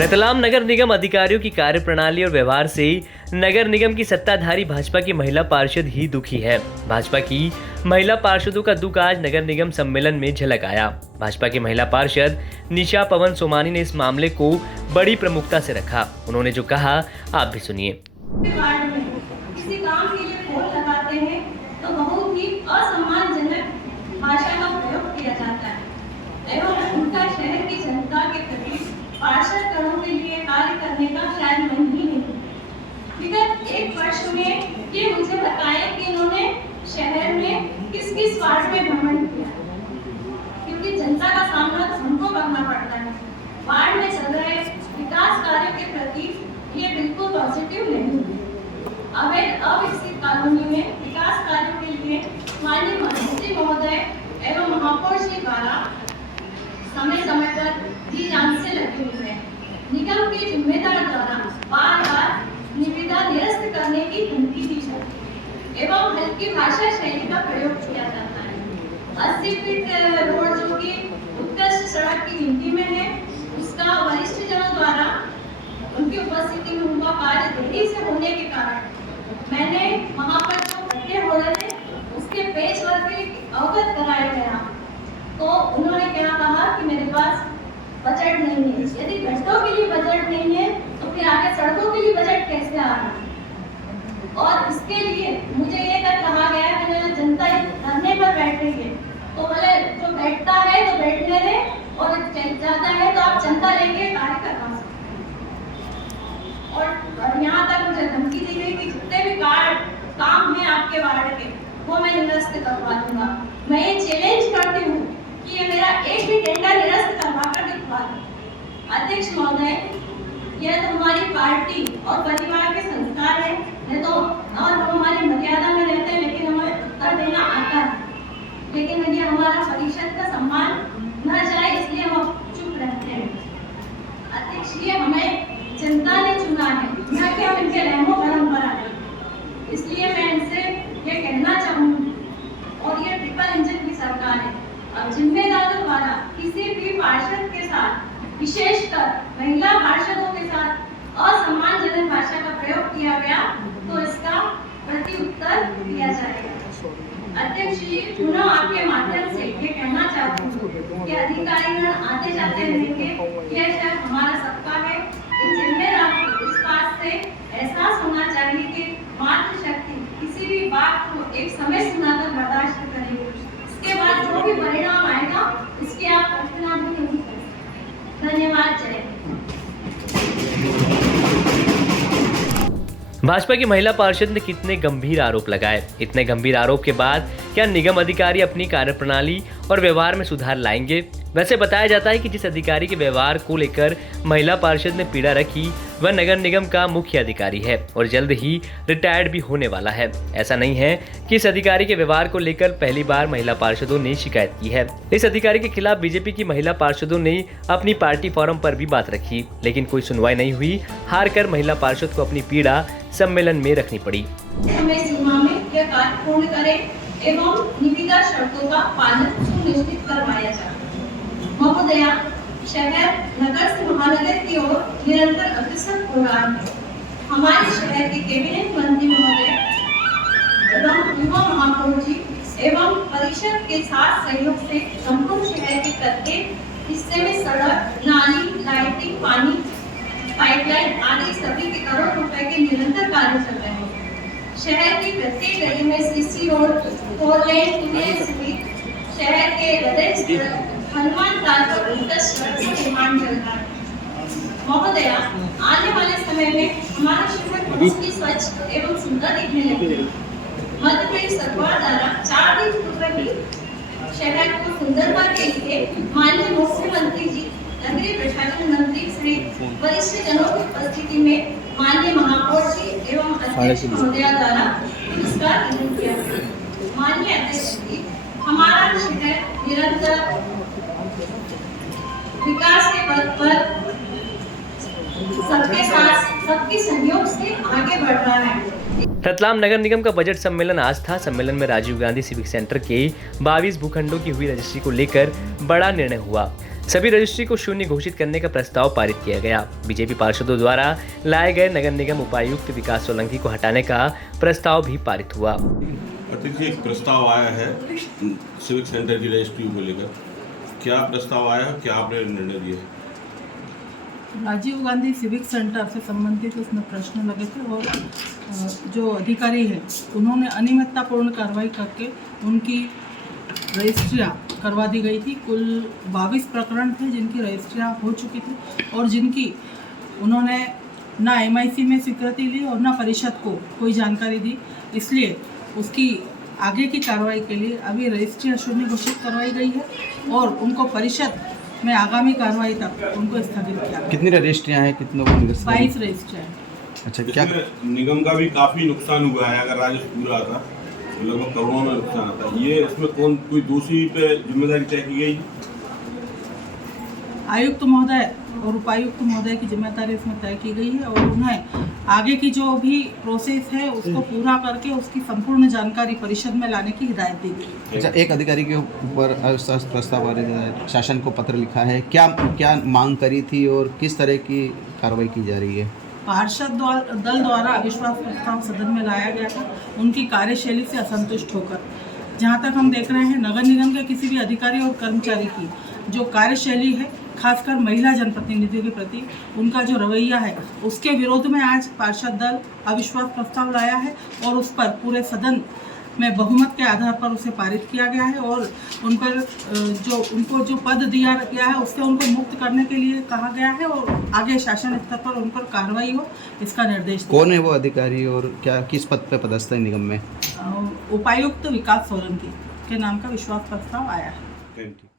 रतलाम नगर निगम अधिकारियों की कार्यप्रणाली और व्यवहार से नगर निगम की सत्ताधारी भाजपा की महिला पार्षद ही दुखी है। भाजपा की महिला पार्षदों का दुख आज नगर निगम सम्मेलन में झलक आया। भाजपा की महिला पार्षद निशा पवन सोमानी ने इस मामले को बड़ी प्रमुखता से रखा। उन्होंने जो कहा आप भी सुनिए। किसी काम के लिए फोन लगाते हैं तो बहुत ही असम्मानजनक भाषा का प्रयोग किया जाता है एवं उनका शहर की जनता के प्रति पार्षद करों के लिए कार्य करने का शायद मन ही नहीं। विगत एक वर्ष में ये मुझे बताएं कि इन्होंने शहर में किस किस वार्ड में भ्रमण किया, क्योंकि जनता का सामना तो हमको करना पड़ता है। वार्ड में चल रहे विकास कार्यों के प्रति ये बिल्कुल पॉजिटिव नहीं है। अविकसित कॉलोनी में विकास कार्यों के लिए माननीय मंत्री महोदय एवं महापौर जी द्वारा समय समय पर जी जान से लगे हुए हैं। निगम के जिम्मेदार द्वारा बार बार निविदा निरस्त करने की धमकी दी जाती है एवं हल्की भाषा शैली का प्रयोग किया जाता है। 80 फीट रोड जो कि उत्कृष्ट सड़क की गिनती में है, उसका वरिष्ठ जनों द्वारा उनकी उपस्थिति में उनका कार्य देरी से होने के कारण मैंने वहाँ पर जो गड्ढे हो रहे थे उसके पेच वर्क के अवगत कराया गया, तो उन्होंने क्या कहा कि मेरे पास बजट नहीं है। यदि गड्ढों के लिए बजट नहीं है तो फिर आगे सड़कों के लिए बजट कैसे आ रहा है। और इसके लिए मुझे ये तक कहा गया कि जनता धरने पर बैठ रही है तो बोले जो बैठता है तो बैठने दे और जाता है तो आप जनता लेके कार्य करवा सकते। और यहाँ तक मुझे धमकी दी गई कि जितने भी काम है आपके वार्ड के वो मैं निरस्त करवा दूंगा। मैं ये चैलेंज करती हूँ कि ये मेरा एक भी टेंडर निरस्त करवा कर दिखवा दूं। अध्यक्ष महोदय, यह तो हमारी पार्टी और परिवार के संस्कार है, ये तो और हम हमारी मर्यादा में रहते हैं, लेकिन हमें उत्तर देना आता है। लेकिन यदि हमारा परिषद का सम्मान न जाए इसलिए हम चुप रहते हैं। अध्यक्ष, ये हमें जनता ने चुना है, न कि हम इनके रहमो भरम पर आए। इसलिए मैं इनसे ये कहना चाहूँगी, और ये ट्रिपल इंजन की सरकार है, अब जिम्मेदारों द्वारा किसी भी पार्षद के साथ, विशेषकर महिला पार्षदों के साथ असम्मानजनक भाषा का प्रयोग किया गया तो इसका प्रति उत्तर दिया जाएगा। अध्यक्ष जी, पुनः आपके माध्यम से ये कहना चाहती हूँ कि अधिकारीगण आते जाते रहेंगे, यह शहर हमारा सबका है। इन जिम्मेदार को इस बात से एहसास होना चाहिए कि मातृशक्ति किसी भी बात को एक समय सुनाकर बर्दाश्त करेगी, इसके बाद जो भी परिणाम आएगा उसकी आप कल्पना भी नहीं कर सकते। धन्यवाद। जय भाजपा की महिला पार्षद ने कितने गंभीर आरोप लगाए। इतने गंभीर आरोप के बाद क्या निगम अधिकारी अपनी कार्यप्रणाली और व्यवहार में सुधार लाएंगे? वैसे बताया जाता है कि जिस अधिकारी के व्यवहार को लेकर महिला पार्षद ने पीड़ा रखी वह नगर निगम का मुख्य अधिकारी है और जल्द ही रिटायर्ड भी होने वाला है। ऐसा नहीं है कि इस अधिकारी के व्यवहार को लेकर पहली बार महिला पार्षदों ने शिकायत की है। इस अधिकारी के खिलाफ बीजेपी की महिला पार्षदों ने अपनी पार्टी फोरम पर भी बात रखी, लेकिन कोई सुनवाई नहीं हुई। हार कर महिला पार्षद को अपनी पीड़ा सम्मेलन में रखनी पड़ी। समय सीमा में यह कार्य पूर्ण करें एवं निविदा शर्तों का पालन सुनिश्चित करवाया जाए। महोदया, शहर नगर से महानगर की ओर निरंतर अग्रसर हो रहा है। हमारे शहर के कैबिनेट मंत्री महोदय एवं युवा महापौर जी एवं परिषद के साथ सहयोग से संपूर्ण शहर के प्रत्येक हिस्से में सड़क, नाली, लाइटिंग, पानी, पाइपलाइन आदि सभी के करोड़ रुपए के निरंतर कार्य चल रहे हैं। शहर की प्रत्येक गली में सीसी रोड, 4 लेन, 2 लेन सहित शहर के हृदय हनुमान ताल पर उत्कृष्ट सड़क का निर्माण चल रहा है। महोदया, आने वाले समय में हमारा शहर बहुत ही स्वच्छ एवं सुंदर दिखने लगेगा। मध्य प्रदेश सरकार द्वारा 4 दिन पूर्व ही शहर को सुंदरता के लिए माननीय मुख्यमंत्री जी, नगरीय प्रशासन मंत्री श्री वरिष्ठ जनों की उपस्थिति में माननीय महापौर जी एवं अध्यक्ष महोदया द्वारा पुरस्कार प्रदान किया गया। माननीय अध्यक्ष जी, हमारा शहर निरंतर विकास के पथ पर सबके साथ सबके सहयोग से आगे बढ़ रहा है। रतलाम नगर निगम का बजट सम्मेलन आज था। सम्मेलन में राजीव गांधी सिविक सेंटर के 22 भूखंडों की हुई रजिस्ट्री को लेकर बड़ा निर्णय हुआ। सभी रजिस्ट्री को शून्य घोषित करने का प्रस्ताव पारित किया गया। बीजेपी पार्षदों द्वारा लाए गए नगर निगम उपायुक्त विकास सोलंकी को हटाने का प्रस्ताव भी पारित हुआ। अध्यक्ष जी, एक प्रस्ताव आया है सिविक सेंटर की रजिस्ट्री को लेकर, क्या प्रस्ताव आया है, क्या आपने निर्णय लिया है? राजीव गांधी सिविक सेंटर से संबंधित उसमें प्रश्न लगे थे और जो अधिकारी है उन्होंने अनियमिततापूर्ण कार्रवाई करके उनकी रजिस्ट्रियाँ करवा दी गई थी। कुल 22 प्रकरण थे जिनकी रजिस्ट्रियाँ हो चुकी थी और जिनकी उन्होंने ना MIC में स्वीकृति ली और ना परिषद को कोई जानकारी दी। इसलिए उसकी आगे की कार्रवाई के लिए अभी रजिस्ट्रियाँ शून्य घोषित करवाई गई है और उनको परिषद में आगामी कार्रवाई तक उनको स्थगित किया। कितनी रजिस्ट्रियाँ हैं, कितनों को निरस्त किया? 22 रजिस्ट्रियाँ हैं। अच्छा, क्या इसमें निगम का भी काफी नुकसान हुआ है, अगर राजस्व पूरा आता तो लगभग करोड़ों में नुकसान आता है। ये इसमें कोई दोषी पे जिम्मेदारी तय की गई? आयुक्त महोदय और उपायुक्त महोदय की जिम्मेदारी इसमें तय की गई है और उन्हें आगे की जो भी प्रोसेस है उसको पूरा करके उसकी संपूर्ण जानकारी परिषद में लाने की हिदायत दी गई है। अच्छा, एक अधिकारी के ऊपर अविश्वास प्रस्ताव आ रहा है, शासन को पत्र लिखा है, क्या क्या मांग करी थी और किस तरह की कार्रवाई की जा रही है? पार्षद दल द्वारा अविश्वास प्रस्ताव सदन में लाया गया था उनकी कार्यशैली से असंतुष्ट होकर। जहाँ तक हम देख रहे हैं नगर निगम के किसी भी अधिकारी और कर्मचारी की जो कार्यशैली है, खासकर महिला जनप्रतिनिधियों के प्रति उनका जो रवैया है, उसके विरोध में आज पार्षद दल अविश्वास प्रस्ताव लाया है और उस पर पूरे सदन में बहुमत के आधार पर उसे पारित किया गया है और उन पर उनको जो पद दिया गया है उससे उनको मुक्त करने के लिए कहा गया है और आगे शासन स्तर पर उन पर कार्रवाई हो इसका निर्देश दिया। कौन है वो अधिकारी और क्या किस पद पर पदस्थ है निगम में? उपायुक्त विकास सोलंकी के नाम का विश्वास प्रस्ताव आया है। Thank you.